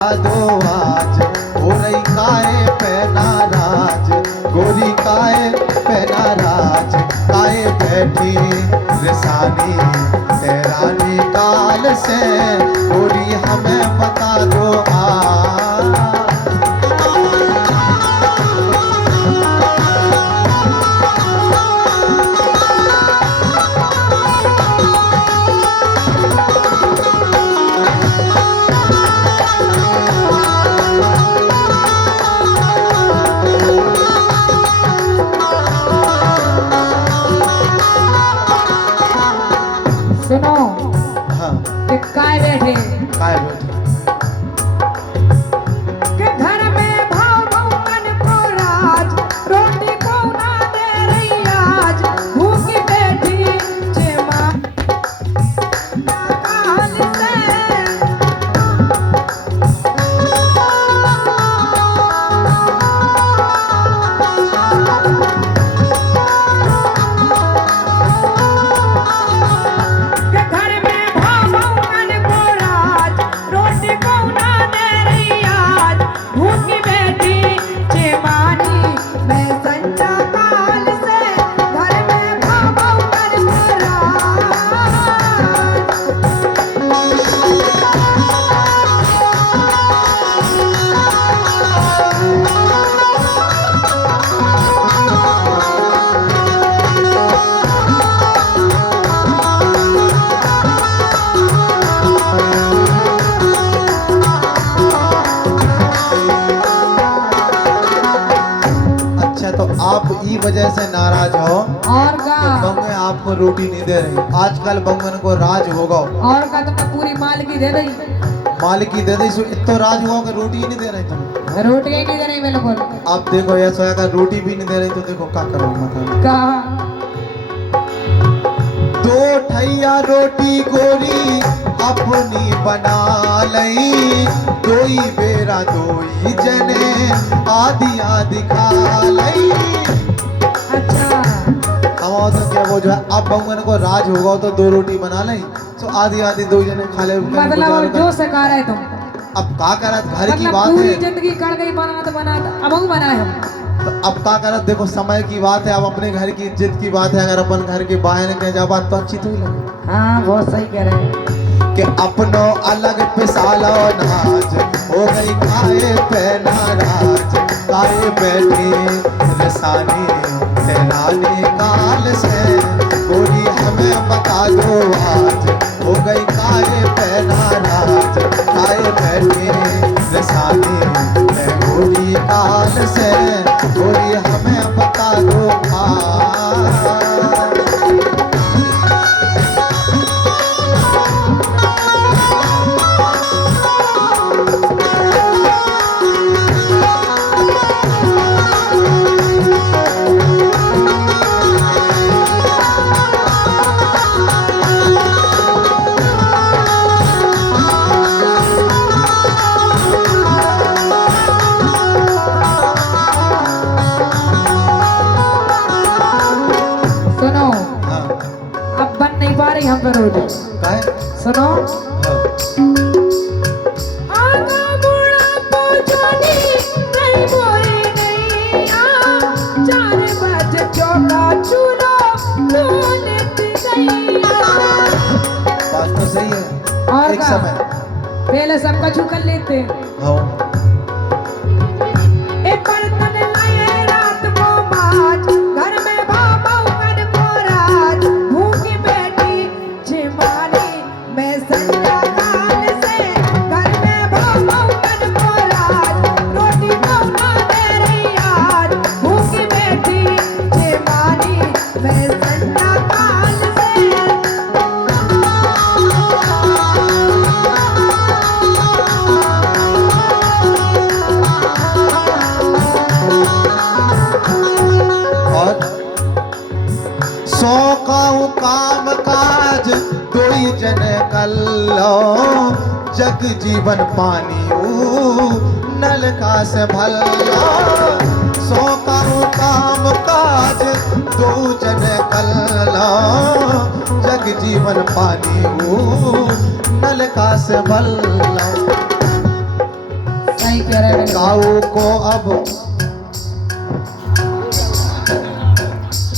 दो आज हो रही काए पे नाराज, गोरी काए पे नाराज, काए बैठी रिसानी तेरानी काल से, गोरी हमें बता दो आज। सुनो हाँ कि काय बैठे काय बैठी के घर में भाव भौवन को राज, रोटी को ना दे रही आज, भूखी बैठी जेमा काल से। के घर में भाव भौवन को राज, रोटी को ना दे रही आज, भूखी बैठी जेमानी मैं संजा काल से। घर में भाव भौवन को राज। अच्छा तो आप ई वजह से नाराज हो और का कि बंगे आपको रोटी नहीं दे रही। आजकल बंगन को राज होगा, और का तो मैं पूरी माल की दे दी, मालिकी दे दी, सो इतो राज हुआ कि रोटी ही नहीं दे रहे तुम। रोटी ही नहीं दे रही बिल्कुल। आप देखो ऐसा है कि रोटी भी नहीं दे रही तो देखो क्या करो मतलब। कहा दो ठैया रोटी गोरी अपनी बना लई, दोई बेरा दोई जने आधी आधी खा लई। अच्छा हम तो क्या वो जो है अब बंगन को राज होगा तो दो रोटी बना लई, तो आधी आधी दो जने खा ले। मतलब अब जो सिखा रहे तुम, अब क्या करा, घर की मतलब बात पूरी है जिंदगी कर गई बना अब हम बनाए हम। तो अब क्या करा, देखो समय की बात है, अब अपने घर की इज्जत की बात है। अगर अपन घर के बाहर कह जा बात तो अच्छी तो ही लगे हाँ बहुत सही कह रहे हैं। कि अपनो अलग पिसालो नाज, हो गई काए पे नाराज, काए बैठी रसानी तेरानी काल से, गोरी हमें बता दो आज, हो गई काए पे नाराज, काए बैठी रसानी गोरी काल से, गोरी हमें बता दो आज। सुनो हाँ अब बन नहीं पा रही हम पे रोटी। काहे? सुनो हाँ आगा बुढ़ा पहुंचानी नहीं मोरी नहीं आ, 4 बजे चौका चूल्हा लेती गई बात तो सही है। और एक का? समय पहले सबका छू कर लेते। हाँ एक बर्तन लाए रात को बाज, घर में भौवन को राज, भूखी बैठी छिमानी मैं संजा काल से। घर में भौवन को राज, रोटी को ना दे रही आज, भूखी बैठी छिमानी मैं संजा काल से। और सौ काऊ काम काज दोई जन कल्लो, जग जीवन पानी नलका से भल्लो। सौ काऊ काम काज दो जन कल्लो, जग जीवन पानी नलका से भल्लो। कह रहे हैं मेरे काऊ को अब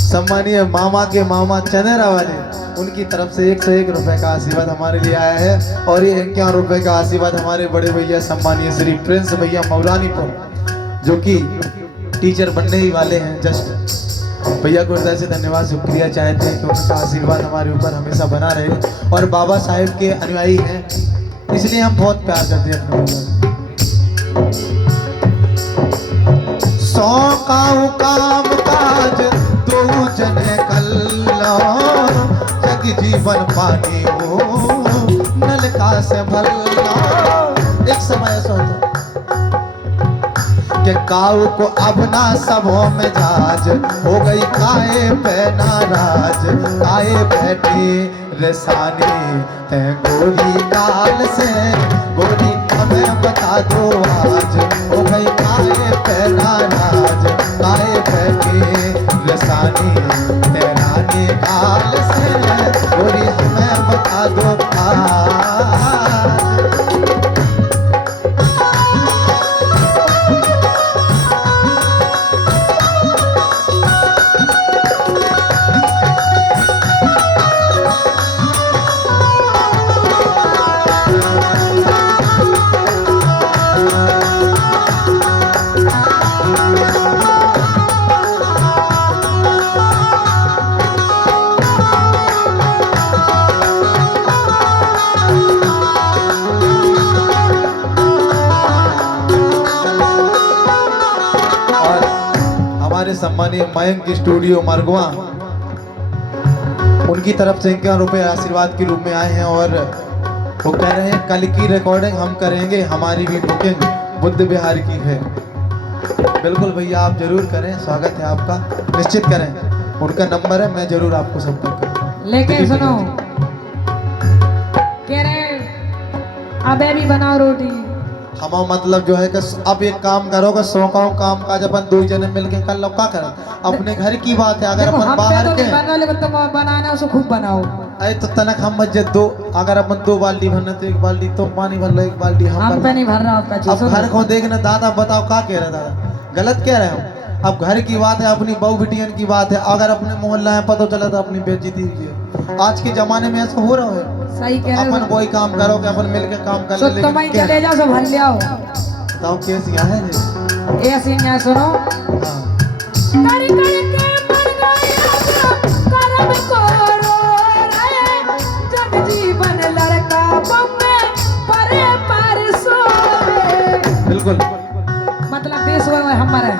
सम्मानीय मामा के मामा चनेरा वाले, उनकी तरफ से 101 रुपए का आशीर्वाद हमारे लिए आया है। और ये 51 रुपए का आशीर्वाद हमारे बड़े भैया सम्मानीय श्री प्रिंस भैया मौलानीपुर, जो कि टीचर बनने ही वाले हैं जस्ट। भैया को हृदय से धन्यवाद शुक्रिया चाहते हैं कि उनका आशीर्वाद हमारे ऊपर हमेशा बना रहे। और बाबा साहेब के अनुयायी हैं, इसलिए हम बहुत प्यार करते हैं अपने भैया को। सौ काऊ काम काज दो जने कल्ला, जग जीवन पानी हो नलका से भल्ला। एक समय ऐसा होता कि काऊ को अब ना सबों में जाज, हो गई काए पे नाराज। काए बैठी रसानी है गोरी काल से, गोरी हमें बता दो आज, हो गई काए पे नाराज। काए बैठी रसानी है रानी काल से, गोरी हमें बता दो आज। हमारे सम्मानीय मयंक स्टूडियो मरगवा, उनकी तरफ से 51 रुपए आशीर्वाद के रूप में आए हैं। और वो कह रहे हैं कल की रिकॉर्डिंग हम करेंगे, हमारी भी बुकिंग बुद्ध विहार की है। बिल्कुल भैया आप जरूर करें, स्वागत है आपका, निश्चित करें। उनका नंबर है, मैं जरूर आपको संपर्क करूँ। लेकिन सुनो, कह रहे अबे भी बनाओ रोटी। हम मतलब जो है कि अब एक काम करोगे, 100 काम काज अपन 2 जने मिलके कर लो, क्या करें? अपने घर की बात है। अगर देखो, अपन हम बाहर पे तो के नहीं बना, लेकिन तुम बनाना उसको खूब बनाओ। अरे तो तनक हम मस्जिद दो, अगर अपन 2 बाल्टी भरना तो 1 बाल्टी तुम पानी भर लो, 1 बाल्टी हम हम भर पे लो। नहीं भर रहा आपका चीज। अब घर को देखना दादा, बताओ क्या कह रहे दादा, गलत कह रहे हो? अब घर की बात है, अपनी बहू बिटियन की बात है। अगर अपने मोहल्ला में पता चला तो अपनी बेइज्जती है। आज के जमाने में ऐसा हो रहा है। सही कह रहे अपन हो। कोई काम करोगे, अपन मिलकर काम कर तो ले, तुम ही लेकिन चले जाओ, सब भर ले आओ। बताओ कैसी है रे? ऐसे ना सुनो, हाँ। कर कर के मर गया करम करो रे, जग जीवन लड़का बम्मे परे पर सोए। बिल्कुल। मतलब देश वो हमारे।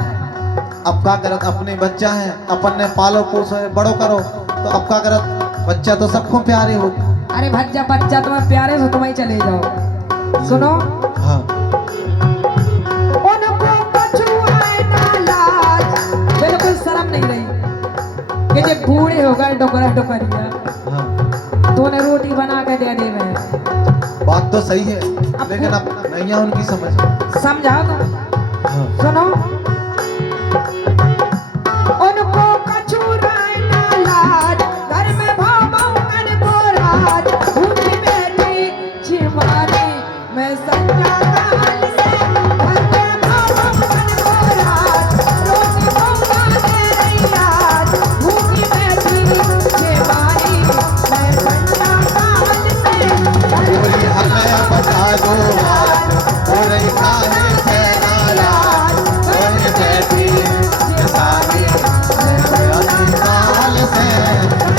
अब क्या करत, अपने बच्चा है, अपन ने पालो पोसो है, बड़ो करो, तो अब क्या करत, बच्चा तो सबको प्यारे हो। अरे भज्जा बच्चा तुम्हें प्यारे से तुम ही चले जाओ। सुनो, हाँ। उनको कछुआए ना लाज, बिल्कुल शर्म नहीं रही कि जब बूढ़े हो गए डोकरा डोकरिया, हाँ। तो उन्हें रोटी बना के दे दे में। बात तो सही है, लेकिन अब नहीं है उनकी समझ। समझाओ तुम। हाँ। सुनो, उनको कछुआए ना लाज, घर में भाव को राज, भूखी बैठी छिमारी मैं संगा काल से, घर में भाव को राज, रोटी भूखा दे रही आज, भूखी बैठी छिमारी मैं संगा काल से, गोरी हमें बता दो आज, हो रही काहे से नाराज, सोए बैठी सारी काल से,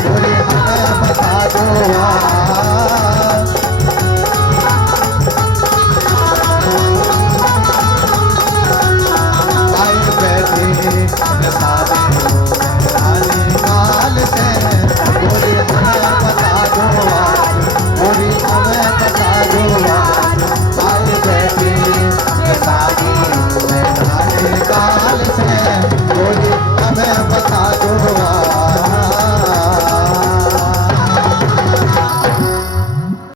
गोरी हमें बता दो आज।